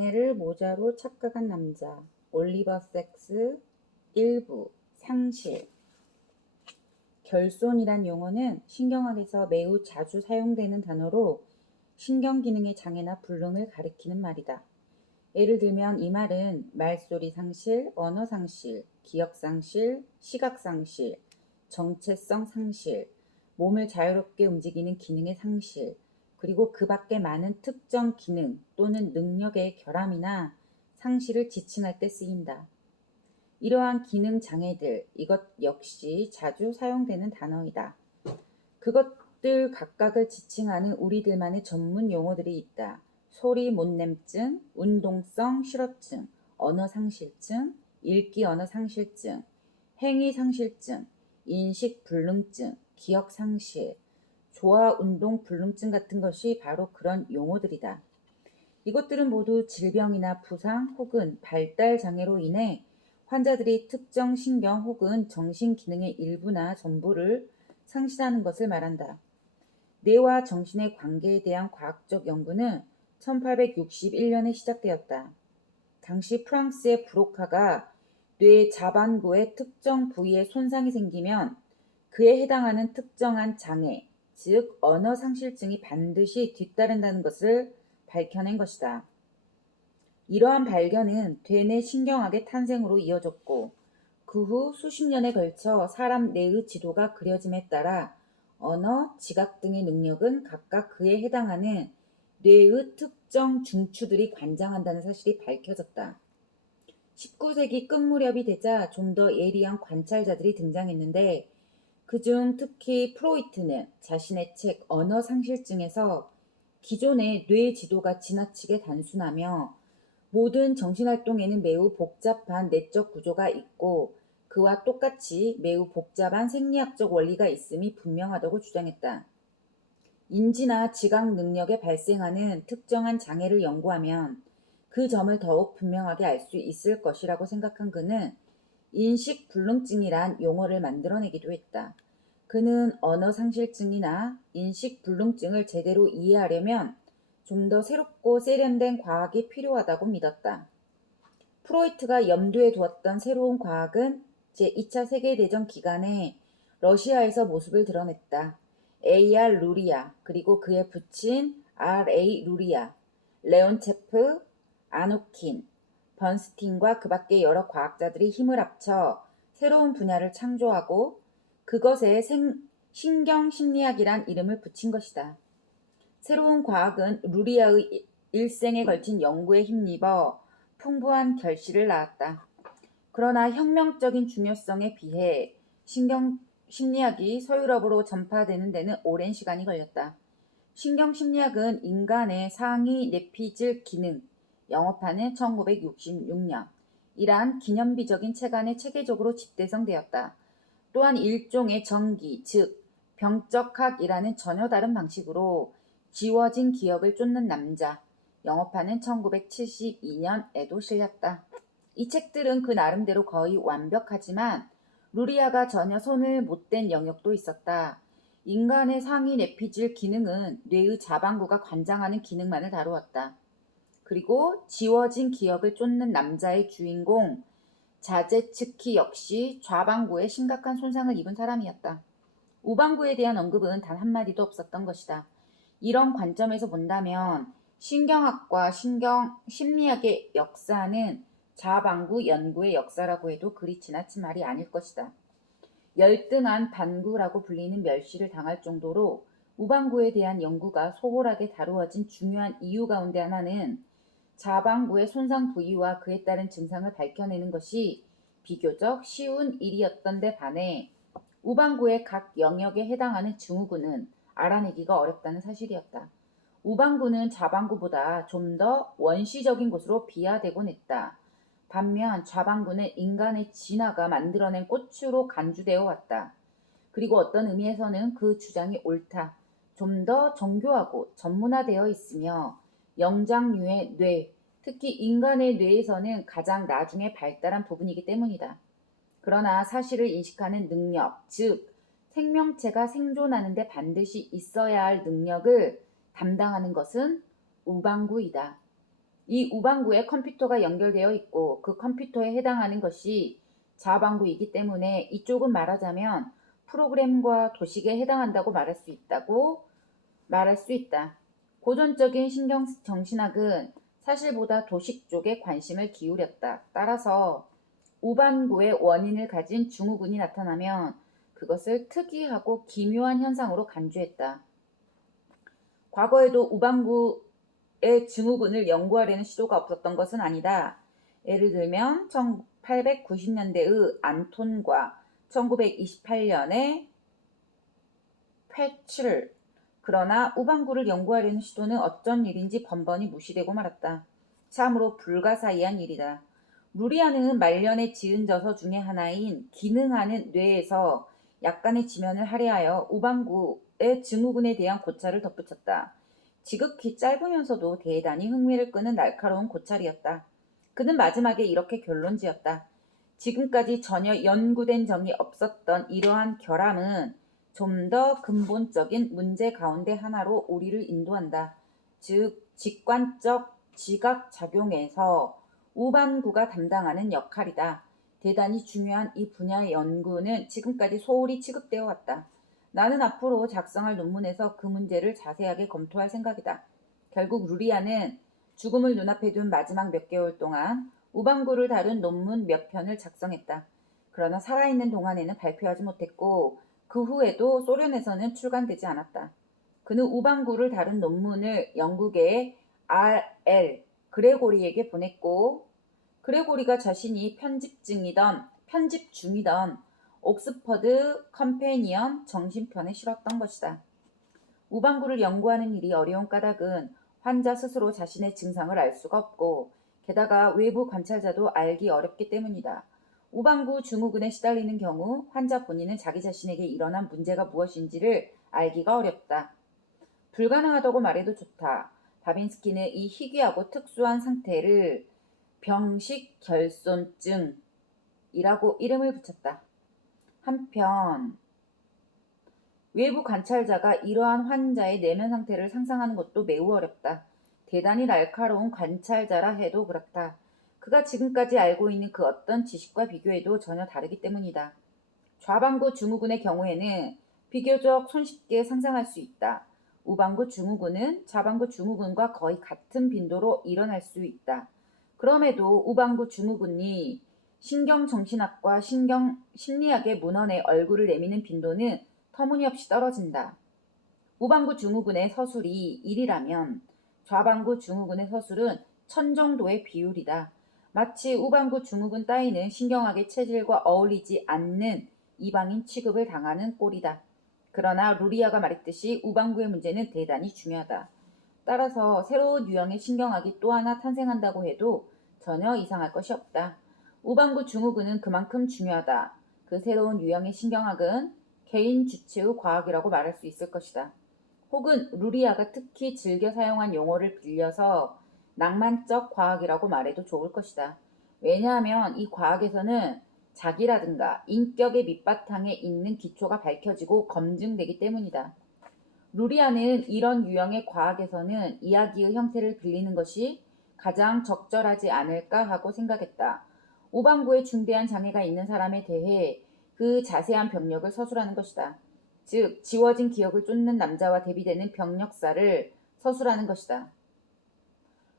아내를 모자로 착각한 남자, 올리버 섹스, 일부, 상실. 결손이란 용어는 신경학에서 매우 자주 사용되는 단어로 신경기능의 장애나 불능을 가리키는 말이다. 예를 들면 이 말은 말소리 상실, 언어 상실, 기억 상실, 시각 상실, 정체성 상실, 몸을 자유롭게 움직이는 기능의 상실, 그리고 그 밖에 많은 특정 기능 또는 능력의 결함이나 상실을 지칭할 때 쓰인다. 이러한 기능 장애들, 이것 역시 자주 사용되는 단어이다. 그것들 각각을 지칭하는 우리들만의 전문 용어들이 있다. 소리 못냄증, 운동성 실어증, 언어상실증, 읽기 언어상실증, 행위상실증, 인식불능증, 기억상실, 조화운동불능증 같은 것이 바로 그런 용어들이다. 이것들은 모두 질병이나 부상 혹은 발달장애로 인해 환자들이 특정 신경 혹은 정신 기능의 일부나 전부를 상실하는 것을 말한다. 뇌와 정신의 관계에 대한 과학적 연구는 1861년에 시작되었다. 당시 프랑스의 브로카가 뇌 자반구의 특정 부위에 손상이 생기면 그에 해당하는 특정한 장애, 즉 언어상실증이 반드시 뒤따른다는 것을 밝혀낸 것이다. 이러한 발견은 뇌내 신경학의 탄생으로 이어졌고 그 후 수십 년에 걸쳐 사람 뇌의 지도가 그려짐에 따라 언어, 지각 등의 능력은 각각 그에 해당하는 뇌의 특정 중추들이 관장한다는 사실이 밝혀졌다. 19세기 끝 무렵이 되자 좀 더 예리한 관찰자들이 등장했는데 그중 특히 프로이트는 자신의 책 언어상실증에서 기존의 뇌 지도가 지나치게 단순하며 모든 정신활동에는 매우 복잡한 내적 구조가 있고 그와 똑같이 매우 복잡한 생리학적 원리가 있음이 분명하다고 주장했다. 인지나 지각 능력에 발생하는 특정한 장애를 연구하면 그 점을 더욱 분명하게 알 수 있을 것이라고 생각한 그는 인식불능증이란 용어를 만들어내기도 했다. 그는 언어상실증이나 인식불능증을 제대로 이해하려면 좀 더 새롭고 세련된 과학이 필요하다고 믿었다. 프로이트가 염두에 두었던 새로운 과학은 제2차 세계대전 기간에 러시아에서 모습을 드러냈다. A.R. 루리아 그리고 그의 부친 R.A. 루리아, 레온체프, 아노킨, 번스틴과 그 밖의 여러 과학자들이 힘을 합쳐 새로운 분야를 창조하고 그것에 신경심리학이란 이름을 붙인 것이다. 새로운 과학은 루리아의 일생에 걸친 연구에 힘입어 풍부한 결실을 낳았다. 그러나 혁명적인 중요성에 비해 신경심리학이 서유럽으로 전파되는 데는 오랜 시간이 걸렸다. 신경심리학은 인간의 상위 뇌피질 기능, 영업하는 1966년, 이러한 기념비적인 책 안에 체계적으로 집대성되었다. 또한 일종의 정기, 즉 병적학이라는 전혀 다른 방식으로 지워진 기억을 쫓는 남자, 영업하는 1972년에도 실렸다. 이 책들은 그 나름대로 거의 완벽하지만 루리아가 전혀 손을 못 댄 영역도 있었다. 인간의 상위 뇌피질 기능은 뇌의 자반구가 관장하는 기능만을 다루었다. 그리고 지워진 기억을 쫓는 남자의 주인공 자제츠키 역시 좌반구에 심각한 손상을 입은 사람이었다. 우반구에 대한 언급은 단 한마디도 없었던 것이다. 이런 관점에서 본다면 신경학과 심리학의 역사는 좌반구 연구의 역사라고 해도 그리 지나친 말이 아닐 것이다. 열등한 반구라고 불리는 멸시를 당할 정도로 우반구에 대한 연구가 소홀하게 다루어진 중요한 이유 가운데 하나는 좌반구의 손상 부위와 그에 따른 증상을 밝혀내는 것이 비교적 쉬운 일이었던 데 반해 우반구의 각 영역에 해당하는 증후군은 알아내기가 어렵다는 사실이었다. 우반구는 좌반구보다 좀 더 원시적인 곳으로 비하되곤 했다. 반면 좌반구는 인간의 진화가 만들어낸 꽃으로 간주되어 왔다. 그리고 어떤 의미에서는 그 주장이 옳다. 좀 더 정교하고 전문화되어 있으며 영장류의 뇌, 특히 인간의 뇌에서는 가장 나중에 발달한 부분이기 때문이다. 그러나 사실을 인식하는 능력, 즉 생명체가 생존하는 데 반드시 있어야 할 능력을 담당하는 것은 우반구이다. 이 우방구에 컴퓨터가 연결되어 있고 그 컴퓨터에 해당하는 것이 좌방구이기 때문에 이쪽은 말하자면 프로그램과 도식에 해당한다고 말할 수 있다. 고전적인 정신학은 사실보다 도식 쪽에 관심을 기울였다. 따라서 우반구의 원인을 가진 증후군이 나타나면 그것을 특이하고 기묘한 현상으로 간주했다. 과거에도 우반구의 증후군을 연구하려는 시도가 없었던 것은 아니다. 예를 들면 1890년대의 안톤과 1928년의 패칠. 그러나 우방구를 연구하려는 시도는 어쩐 일인지 번번이 무시되고 말았다. 참으로 불가사의한 일이다. 루리아는 말년에 지은 저서 중의 하나인 기능하는 뇌에서 약간의 지면을 할애하여 우방구의 증후군에 대한 고찰을 덧붙였다. 지극히 짧으면서도 대단히 흥미를 끄는 날카로운 고찰이었다. 그는 마지막에 이렇게 결론지었다. 지금까지 전혀 연구된 적이 없었던 이러한 결함은 좀 더 근본적인 문제 가운데 하나로 우리를 인도한다. 즉, 직관적 지각작용에서 우반구가 담당하는 역할이다. 대단히 중요한 이 분야의 연구는 지금까지 소홀히 취급되어 왔다. 나는 앞으로 작성할 논문에서 그 문제를 자세하게 검토할 생각이다. 결국 루리아는 죽음을 눈앞에 둔 마지막 몇 개월 동안 우방구를 다룬 논문 몇 편을 작성했다. 그러나 살아있는 동안에는 발표하지 못했고 그 후에도 소련에서는 출간되지 않았다. 그는 우방구를 다룬 논문을 영국의 R.L. 그레고리에게 보냈고 그레고리가 자신이 편집 중이던 옥스퍼드 컴패니언 정신편에 실었던 것이다. 우방구를 연구하는 일이 어려운 까닭은 환자 스스로 자신의 증상을 알 수가 없고 게다가 외부 관찰자도 알기 어렵기 때문이다. 우방구 증후군에 시달리는 경우 환자 본인은 자기 자신에게 일어난 문제가 무엇인지를 알기가 어렵다. 불가능하다고 말해도 좋다. 바빈스키는 이 희귀하고 특수한 상태를 병식결손증이라고 이름을 붙였다. 한편 외부 관찰자가 이러한 환자의 내면 상태를 상상하는 것도 매우 어렵다. 대단히 날카로운 관찰자라 해도 그렇다. 그가 지금까지 알고 있는 그 어떤 지식과 비교해도 전혀 다르기 때문이다. 좌방구 증후군의 경우에는 비교적 손쉽게 상상할 수 있다. 우방구 증후군은 좌방구 증후군과 거의 같은 빈도로 일어날 수 있다. 그럼에도 우방구 증후군이 신경정신학과 심리학의 문헌에 얼굴을 내미는 빈도는 터무니없이 떨어진다. 우방구 증후군의 서술이 1이라면 좌방구 증후군의 서술은 1000 정도의 비율이다. 마치 우방구 증후군 따위는 신경학의 체질과 어울리지 않는 이방인 취급을 당하는 꼴이다. 그러나 루리아가 말했듯이 우방구의 문제는 대단히 중요하다. 따라서 새로운 유형의 신경학이 또 하나 탄생한다고 해도 전혀 이상할 것이 없다. 우방구 증후군은 그만큼 중요하다. 그 새로운 유형의 신경학은 개인 주체의 과학이라고 말할 수 있을 것이다. 혹은 루리아가 특히 즐겨 사용한 용어를 빌려서 낭만적 과학이라고 말해도 좋을 것이다. 왜냐하면 이 과학에서는 자기라든가 인격의 밑바탕에 있는 기초가 밝혀지고 검증되기 때문이다. 루리아는 이런 유형의 과학에서는 이야기의 형태를 빌리는 것이 가장 적절하지 않을까 하고 생각했다. 우방구에 중대한 장애가 있는 사람에 대해 그 자세한 병력을 서술하는 것이다. 즉, 지워진 기억을 쫓는 남자와 대비되는 병력사를 서술하는 것이다.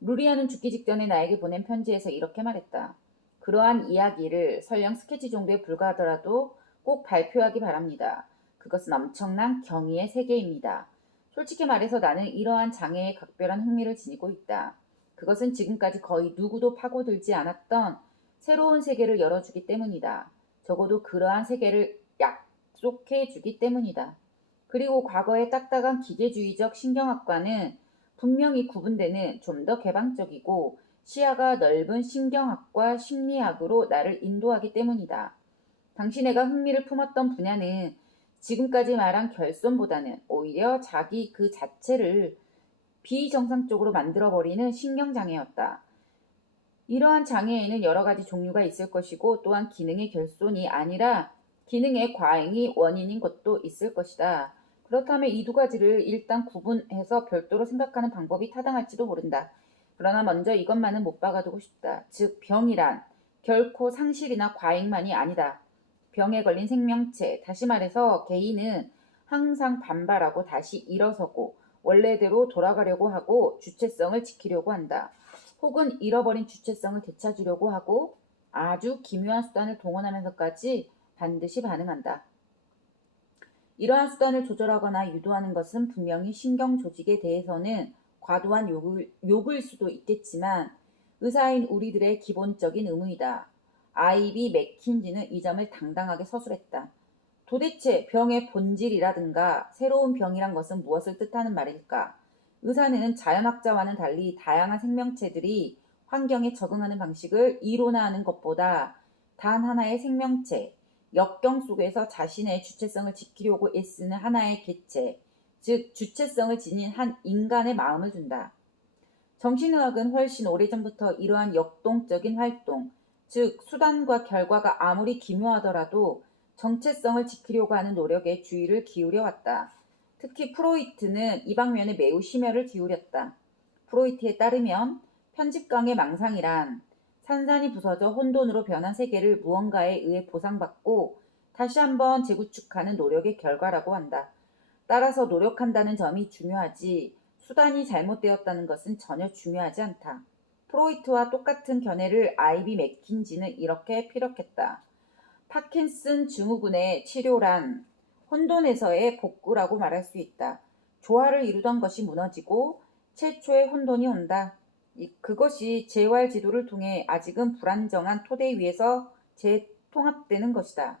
루리아는 죽기 직전에 나에게 보낸 편지에서 이렇게 말했다. 그러한 이야기를 설령 스케치 정도에 불과하더라도 꼭 발표하기 바랍니다. 그것은 엄청난 경이의 세계입니다. 솔직히 말해서 나는 이러한 장애에 각별한 흥미를 지니고 있다. 그것은 지금까지 거의 누구도 파고들지 않았던 새로운 세계를 열어주기 때문이다. 적어도 그러한 세계를 약속해 주기 때문이다. 그리고 과거의 딱딱한 기계주의적 신경학과는 분명히 구분되는 좀 더 개방적이고 시야가 넓은 신경학과 심리학으로 나를 인도하기 때문이다. 당신애가 흥미를 품었던 분야는 지금까지 말한 결손보다는 오히려 자기 그 자체를 비정상적으로 만들어버리는 신경장애였다. 이러한 장애에는 여러 가지 종류가 있을 것이고 또한 기능의 결손이 아니라 기능의 과잉이 원인인 것도 있을 것이다. 그렇다면 이 두 가지를 일단 구분해서 별도로 생각하는 방법이 타당할지도 모른다. 그러나 먼저 이것만은 못 박아두고 싶다. 즉 병이란 결코 상실이나 과잉만이 아니다. 병에 걸린 생명체, 다시 말해서 개인은 항상 반발하고 다시 일어서고 원래대로 돌아가려고 하고 주체성을 지키려고 한다. 혹은 잃어버린 주체성을 되찾으려고 하고 아주 기묘한 수단을 동원하면서까지 반드시 반응한다. 이러한 수단을 조절하거나 유도하는 것은 분명히 신경 조직에 대해서는 과도한 요구일 수도 있겠지만 의사인 우리들의 기본적인 의무이다. 아이비 맥킨지는 이 점을 당당하게 서술했다. 도대체 병의 본질이라든가 새로운 병이란 것은 무엇을 뜻하는 말일까? 의사는 자연학자와는 달리 다양한 생명체들이 환경에 적응하는 방식을 이론화하는 것보다 단 하나의 생명체, 역경 속에서 자신의 주체성을 지키려고 애쓰는 하나의 개체, 즉 주체성을 지닌 한 인간의 마음을 둔다. 정신의학은 훨씬 오래전부터 이러한 역동적인 활동, 즉 수단과 결과가 아무리 기묘하더라도 정체성을 지키려고 하는 노력에 주의를 기울여 왔다. 특히 프로이트는 이 방면에 매우 심혈을 기울였다. 프로이트에 따르면 편집광의 망상이란 산산이 부서져 혼돈으로 변한 세계를 무언가에 의해 보상받고 다시 한번 재구축하는 노력의 결과라고 한다. 따라서 노력한다는 점이 중요하지 수단이 잘못되었다는 것은 전혀 중요하지 않다. 프로이트와 똑같은 견해를 아이비 맥킨지는 이렇게 피력했다. 파킨슨 증후군의 치료란 혼돈에서의 복구라고 말할 수 있다. 조화를 이루던 것이 무너지고 최초의 혼돈이 온다. 그것이 재활 지도를 통해 아직은 불안정한 토대 위에서 재통합되는 것이다.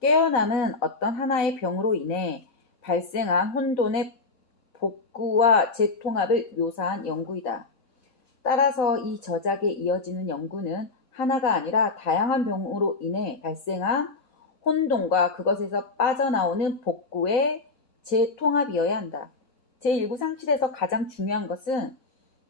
깨어남은 어떤 하나의 병으로 인해 발생한 혼돈의 복구와 재통합을 묘사한 연구이다. 따라서 이 저작에 이어지는 연구는 하나가 아니라 다양한 병으로 인해 발생한 혼돈과 그것에서 빠져나오는 복구의 재통합이어야 한다. 제1부 상실에서 가장 중요한 것은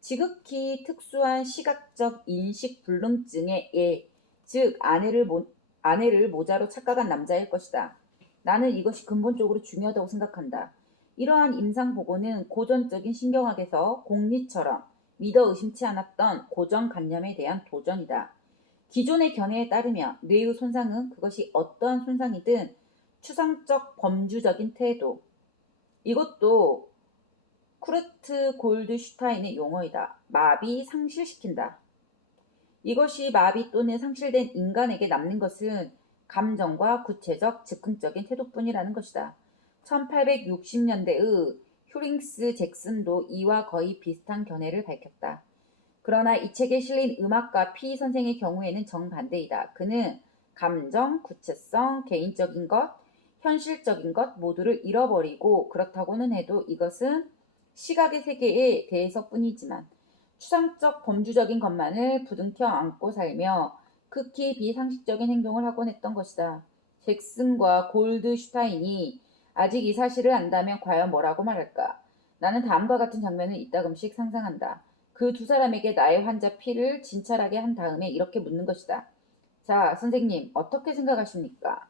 지극히 특수한 시각적 인식 불능증의 예, 즉 아내를 모자로 착각한 남자일 것이다. 나는 이것이 근본적으로 중요하다고 생각한다. 이러한 임상보고는 고전적인 신경학에서 공리처럼 믿어 의심치 않았던 고정관념에 대한 도전이다. 기존의 견해에 따르면 뇌의 손상은 그것이 어떠한 손상이든 추상적 범주적인 태도, 이것도 쿠르트 골드슈타인의 용어이다. 마비 상실시킨다. 이것이 마비 또는 상실된 인간에게 남는 것은 감정과 구체적 즉흥적인 태도뿐이라는 것이다. 1860년대의 휴링스 잭슨도 이와 거의 비슷한 견해를 밝혔다. 그러나 이 책에 실린 음악가 피 선생의 경우에는 정반대이다. 그는 감정, 구체성, 개인적인 것, 현실적인 것 모두를 잃어버리고 그렇다고는 해도 이것은 시각의 세계에 대해서뿐이지만 추상적 범주적인 것만을 부둥켜 안고 살며 극히 비상식적인 행동을 하곤 했던 것이다. 잭슨과 골드슈타인이 아직 이 사실을 안다면 과연 뭐라고 말할까? 나는 다음과 같은 장면을 이따금씩 상상한다. 그 두 사람에게 나의 환자 피를 진찰하게 한 다음에 이렇게 묻는 것이다. 자, 선생님, 어떻게 생각하십니까?